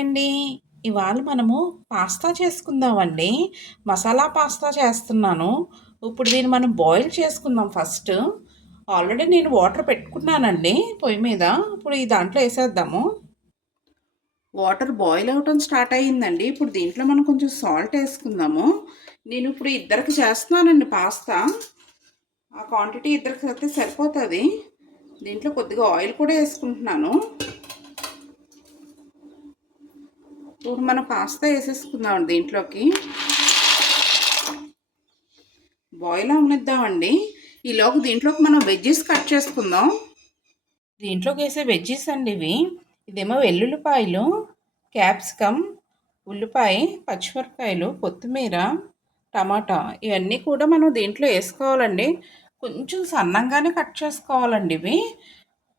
Hi అండి. ఇవాళ మనము పాస్తా చేసుకుందామండి. మసాలా పాస్తా చేస్తున్నాను. ఇప్పుడు దీన్ని మనం బాయిల్ చేసుకుందాం ఫస్ట్. ఆల్రెడీ నేను వాటర్ పెట్టుకున్నానండి పొయ్యి మీద. ఇప్పుడు ఈ దాంట్లో వేసేద్దాము. వాటర్ బాయిల్ అవ్వటం స్టార్ట్ అయ్యిందండి. ఇప్పుడు దీంట్లో మనం కొంచెం సాల్ట్ వేసుకుందాము. నేను ఇప్పుడు ఇద్దరికి చేస్తున్నానండి పాస్తా. ఆ క్వాంటిటీ ఇద్దరికి అయితే సరిపోతుంది. దీంట్లో కొద్దిగా ఆయిల్ కూడా వేసుకుంటున్నాను. ఇప్పుడు మనం పాస్తా వేసేసుకుందాం దీంట్లోకి. బాయిల్ అవనిద్దామండి. ఈలోపు దీంట్లోకి మనం వెజ్జెస్ కట్ చేసుకుందాం. దీంట్లోకి వేసే వెజ్జెస్ అండి ఇవి. ఇదేమో వెల్లుల్లిపాయలు, క్యాప్సికమ్, ఉల్లిపాయ, పచ్చిమిరపకాయలు, కొత్తిమీర, టమాటా ఇవన్నీ కూడా మనం దీంట్లో వేసుకోవాలండి. కొంచెం సన్నంగానే కట్ చేసుకోవాలండి ఇవి.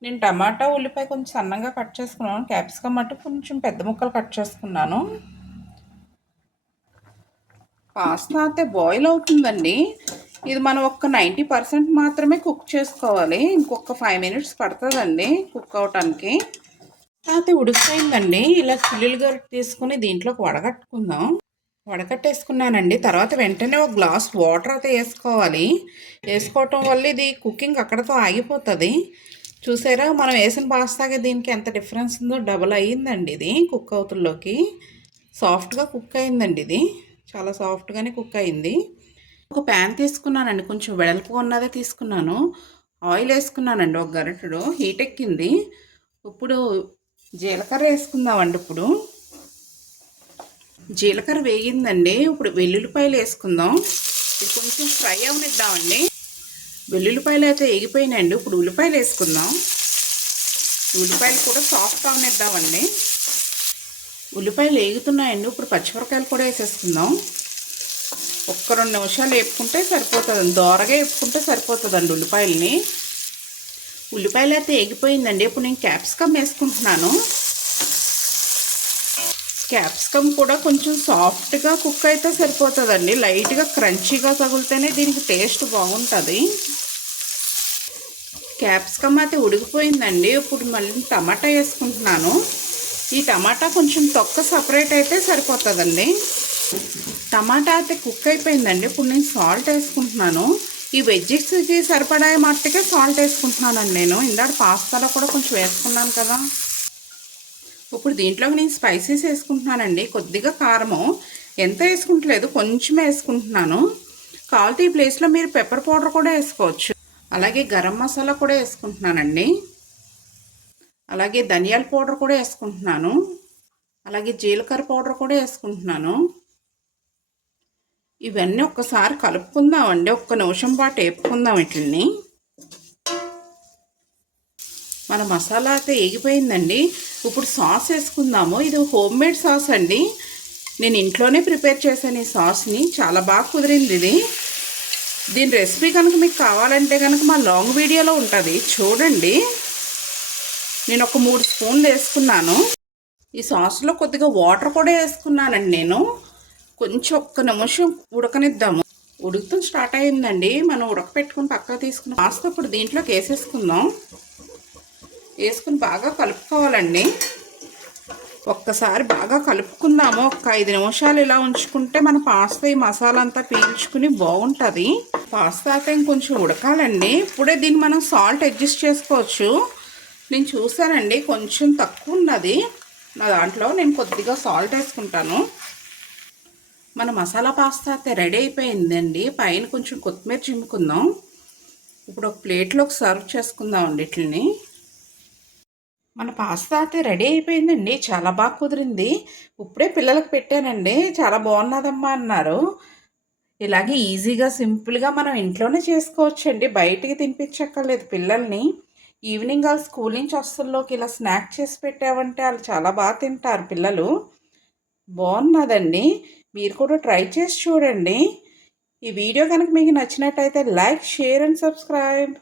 నేను టమాటా, ఉల్లిపాయ కొంచెం సన్నంగా కట్ చేసుకున్నాను. క్యాప్సికమ్ మట్టు కొంచెం పెద్ద ముక్కలు కట్ చేసుకున్నాను. పాస్తా అయితే బాయిల్ అవుతుందండి. ఇది మనం ఒక 90% మాత్రమే కుక్ చేసుకోవాలి. ఇంకొక 5 మినిట్స్ పడుతుందండి కుక్ అవటానికి. అయితే ఉడికిపోయిందండి. ఇలా చిల్లులు గరిటె తీసుకుని దీంట్లోకి వడగట్టుకుందాం. వడకట్టేసుకున్నానండి. తర్వాత వెంటనే ఒక గ్లాస్ వాటర్ అయితే వేసుకోవాలి. వేసుకోవటం వల్ల ఇది కుకింగ్ అక్కడతో ఆగిపోతుంది. చూసారా మనం వేసిన పాస్తాకి దీనికి ఎంత డిఫరెన్స్ ఉందో. డబల్ అయ్యిందండి ఇది కుక్ అవుతుల్లోకి. సాఫ్ట్గా కుక్ అయిందండి ఇది. చాలా సాఫ్ట్గానే కుక్ అయింది. ఒక ప్యాన్ తీసుకున్నానండి. కొంచెం వెడల్పు ఉన్నదే తీసుకున్నాను. ఆయిల్ వేసుకున్నానండి ఒక గరిటెడు. హీట్ ఎక్కింది. ఇప్పుడు జీలకర్ర వేసుకుందామండి. ఇప్పుడు జీలకర్ర వేగిందండి. ఇప్పుడు వెల్లుల్లిపాయలు వేసుకుందాం. ఇది కొంచెం ఫ్రై అవనిద్దామండి. వెల్లుల్లిపాయలు అయితే వేగిపోయినాయండి. ఇప్పుడు ఉల్లిపాయలు వేసుకుందాం. ఉల్లిపాయలు కూడా సాఫ్ట్ అవనిద్దామండి. ఉల్లిపాయలు వేగుతున్నాయండి. ఇప్పుడు పచ్చిమిరపకాయలు కూడా వేసేసుకుందాం. ఒక్క 2 నిమిషాలు వేపుకుంటే సరిపోతుంది. దోరగా వేపుకుంటే సరిపోతుందండి ఉల్లిపాయలని. ఉల్లిపాయలు అయితే వేగిపోయిందండి. ఇప్పుడు నేను క్యాప్సికమ్ వేసుకుంటున్నాను. క్యాప్సికమ్ కూడా కొంచెం సాఫ్ట్గా కుక్ అయితే సరిపోతుందండి. లైట్గా క్రంచీగా తగిలితేనే దీనికి టేస్ట్ బాగుంటుంది. క్యాప్సికమ్ అయితే ఉడికిపోయిందండి. ఇప్పుడు మళ్ళీ టమాటా వేసుకుంటున్నాను. ఈ టమాటా కొంచెం తొక్క సపరేట్ అయితే సరిపోతుందండి. టమాటా అయితే కుక్ అయిపోయిందండి. ఇప్పుడు నేను సాల్ట్ వేసుకుంటున్నాను. ఈ వెజ్జెస్కి సరిపడా మట్టుకే సాల్ట్ వేసుకుంటున్నానండి నేను. ఇందాక పాస్తాలో కూడా కొంచెం వేసుకున్నాను కదా. ఇప్పుడు దీంట్లోకి నేను స్పైసెస్ వేసుకుంటున్నానండి. కొద్దిగా కారము ఎంత వేసుకుంటలేదు, కొంచెం వేసుకుంటున్నాను. కావాలంటే ఈ ప్లేస్లో మీరు పెప్పర్ పౌడర్ కూడా వేసుకోవచ్చు. అలాగే గరం మసాలా కూడా వేసుకుంటున్నానండి. అలాగే ధనియాల పౌడర్ కూడా వేసుకుంటున్నాను. అలాగే జీలకర్ర పౌడర్ కూడా వేసుకుంటున్నాను. ఇవన్నీ ఒక్కసారి కలుపుకుందామండి. ఒక్క నిమిషం పాటు వేపుకుందాం వీటిని. మన మసాలా అయితే వేగిపోయిందండి. ఇప్పుడు సాస్ వేసుకుందాము. ఇది హోమ్ మేడ్ సాస్ అండి. నేను ఇంట్లోనే ప్రిపేర్ చేశాను ఈ సాస్ని. చాలా బాగా కుదిరింది ఇది. దీని రెసిపీ కనుక మీకు కావాలంటే కనుక మా లాంగ్ వీడియోలో ఉంటుంది, చూడండి. నేను ఒక 3 స్పూన్లు వేసుకున్నాను. ఈ సాస్లో కొద్దిగా వాటర్ కూడా వేసుకున్నానండి నేను. కొంచెం ఒక్క నిమిషం ఉడకనిద్దాము. ఉడుకుతూ స్టార్ట్ అయిందండి. మనం ఉడకపెట్టుకుని పక్కకు తీసుకుని పాస్తా ఇప్పుడు దీంట్లోకి వేసేసుకుందాం. వేసుకుని బాగా కలుపుకోవాలండి. ఒక్కసారి బాగా కలుపుకుందాము. ఒక 5 నిమిషాలు ఇలా ఉంచుకుంటే మన పాస్తా ఈ మసాలా అంతా పీల్చుకుని బాగుంటుంది. పాస్తా అయితే ఇంకొంచెం ఉడకాలండి. ఇప్పుడే దీన్ని మనం సాల్ట్ అడ్జస్ట్ చేసుకోవచ్చు. నేను చూసానండి కొంచెం తక్కువ ఉన్నది నా దాంట్లో. నేను కొద్దిగా సాల్ట్ వేసుకుంటాను. మన మసాలా పాస్తా అయితే రెడీ అయిపోయిందండి. పైన కొంచెం కొత్తిమీర చిమ్ముకుందాం. ఇప్పుడు ఒక ప్లేట్లోకి సర్వ్ చేసుకుందామండి వీటిని. మన పాస్తా అయితే రెడీ అయిపోయిందండి. చాలా బాగా కుదిరింది. ఇప్పుడే పిల్లలకు పెట్టానండి. చాలా బాగున్నదమ్మా అన్నారు. ఇలాగే ఈజీగా సింపుల్గా మనం ఇంట్లోనే చేసుకోవచ్చండి. బయటికి తినిపించక్కర్లేదు పిల్లల్ని. ఈవినింగ్ వాళ్ళు స్కూల్ నుంచి వస్తుల్లోకి ఇలా స్నాక్ చేసి పెట్టామంటే వాళ్ళు చాలా బాగా తింటారు పిల్లలు. బాగున్నదండి. మీరు కూడా ట్రై చేసి చూడండి. ఈ వీడియో కనుక మీకు నచ్చినట్టయితే లైక్, షేర్ అండ్ సబ్స్క్రైబ్.